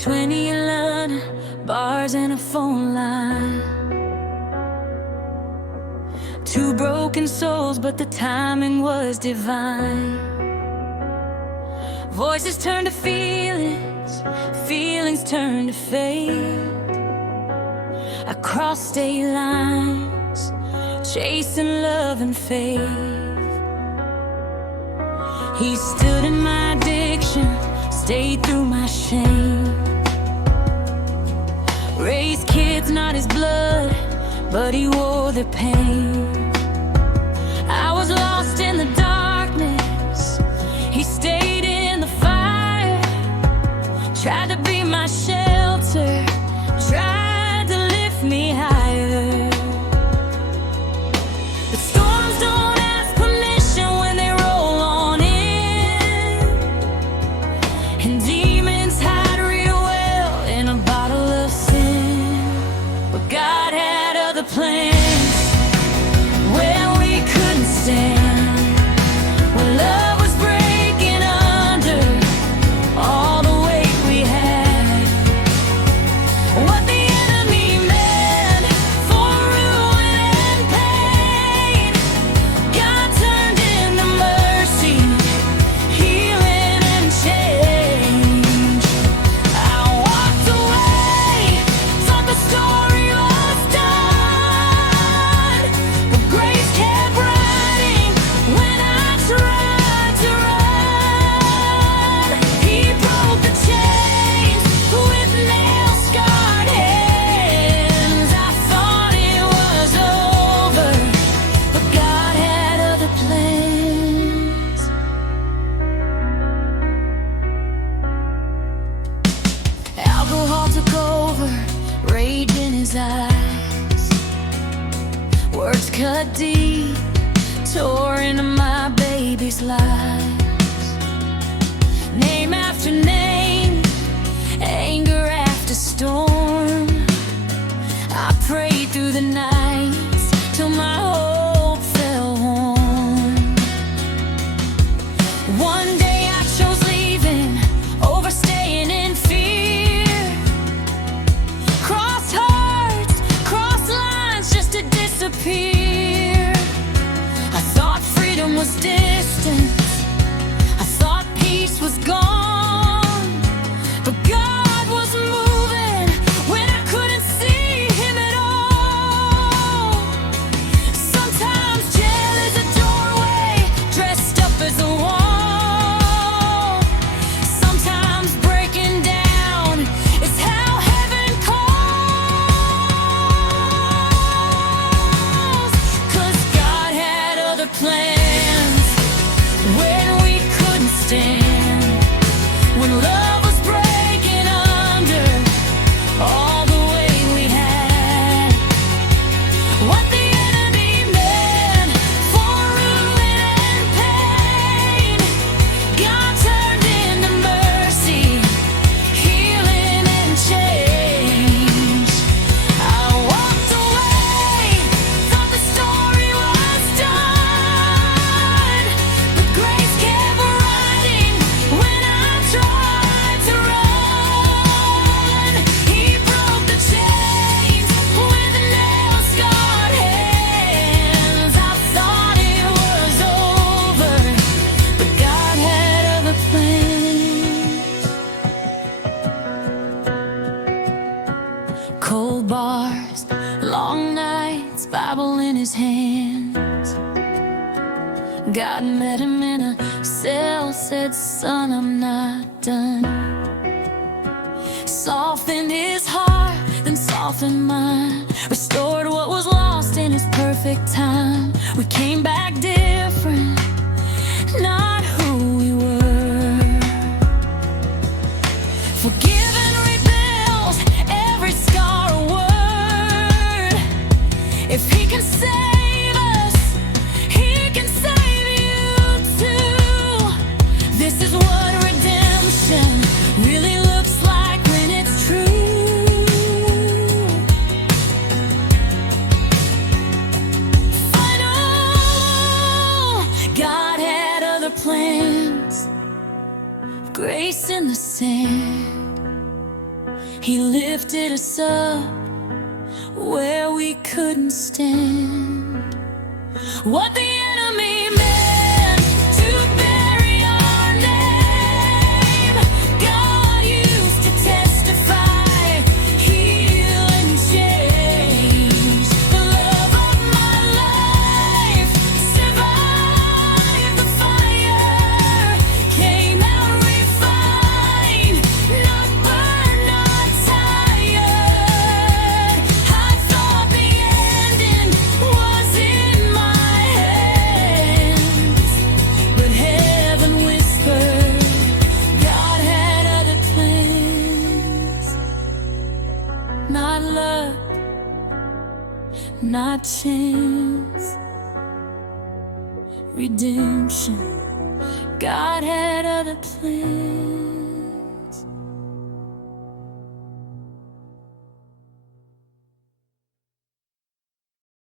20 in London, bars and a phone line. Two broken souls, but the timing was divine. Voices turn to feelings, feelings turn to fate. Across state lines, chasing love and faith. He stood in my addiction, stayed through my shame. Raised kids, not his blood, but he wore the pain. I was lost in the darkness, he stayed in the fire. Tried to be my shelter, tried to lift me higher. The storms don't ask permission when they roll on in, and demons hide real well in a bottle of sin. But God had other plans where we couldn't stand, when love was breaking under all the weight we had. What the enemy meant for ruin and pain, God turned into mercy, healing and change. I walked away, thought the story was done, but grace kept writing when I tried to run. He broke the chains with nail-scarred hands. I thought it was over, but God had other plans. Alcohol took over, rage in his eyes. Words cut deep, tore into my baby's lies. Name after name, anger after storm. I prayed through the nights till my hope fell warm. One day I chose leaving over staying in fear. Crossed hearts, crossed lines just to disappear. I thought freedom was distant, I thought peace was gone, but God was moving when I couldn't see him at all. Sometimes jail is a doorway dressed up as a wall. Sometimes breaking down is how heaven calls. 'Cause God had other plans when we couldn't stand, when love was breaking under all the way we had. What the enemy meant for ruin and pain, God turned into mercy, healing and change. I walked away, thought the story was done, but grace kept writing when I tried to run. He broke the chains with nail-scarred hands. I thought it was over, but God had other plans. Cold bars, long nights, Bible in his hands. God met him in a cell, said, "Son, I'm not done." Softened his heart, then softened mine. Restored what was lost in his perfect time. We came back different, not who we were. Forgiven rebuilds every scar a word. If he can save us, he can save you too. This is what redemption really looks like when it's true. Final, God had other plans. He lifted us up where we couldn't stand. What the enemy meant to bury our name, God used to testify, heal and change. The love of my life survived the fire, came out refined, not burned, not tired. I thought the ending was in my hands, but heaven whispered God had other plans. Not luck, not chance, redemption. God had other plans.